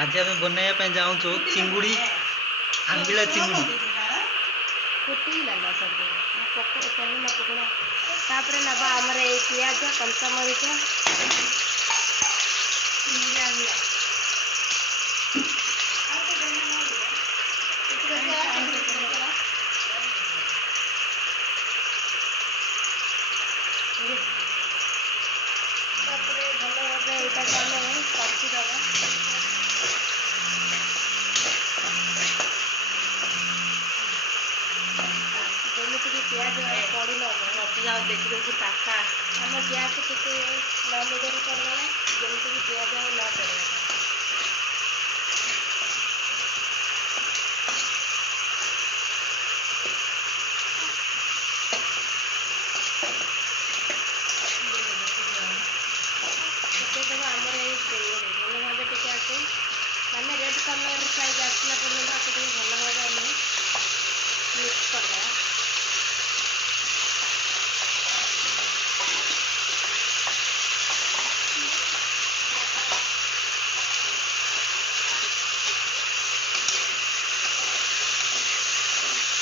आज आम बनवाई जाऊँ चिंगुड़ी आंबिला चिंगुड़ी फुटीला सब पकड़ तेल न पकड़ा तापर नबा आमर ए पियाज कंचा मरीच भल भाव यहाँ आम कषिदबा प्याज पड़ी न देखिए काका आम गैस टे न मीडियम करवा जमीक प्याज न पड़ा आमर ये भल भाव टे आसू मैंने रेड कलर साइज आसला पर्यटन आपको भल भाव आम मिक्स करवा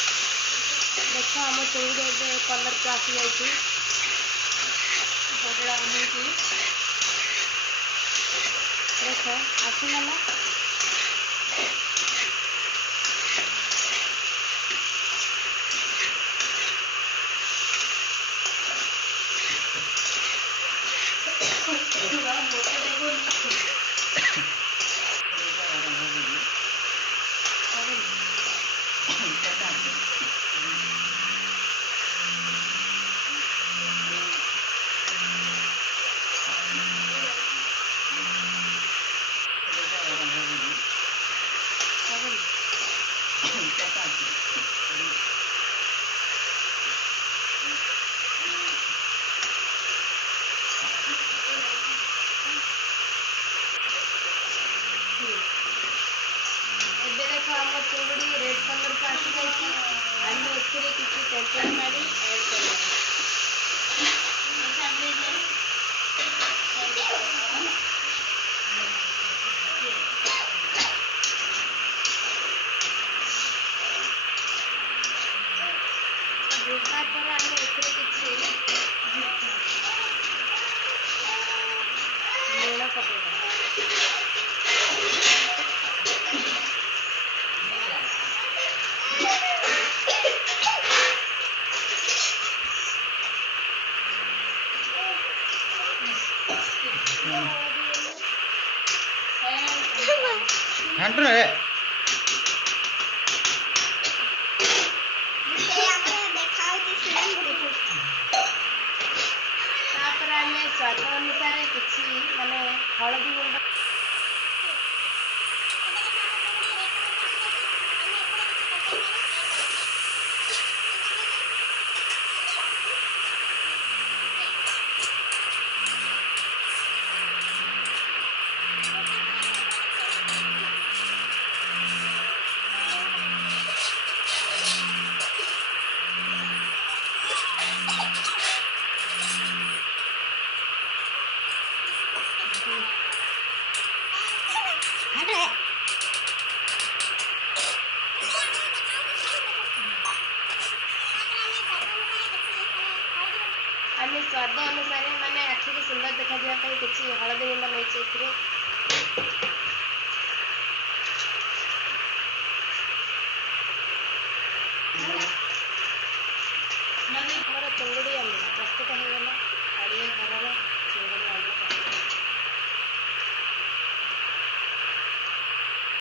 देख आम चिंगुड़ी कलर को आसी जाइए बदला देख आसला ना देख आम चिंगुड़ी रेड कलर को आसी जाइए आम किसी तेंतुआ पानी ऐड कर लुण पकड़ा हाँ स्वाद अनुसार किसी माने हलदी गुंड आम स्वाद अनुसार माने आखि को सुंदर देखा किसी हलदी गुंड नहीं चिंगुड़ी प्रस्तुत हो गला।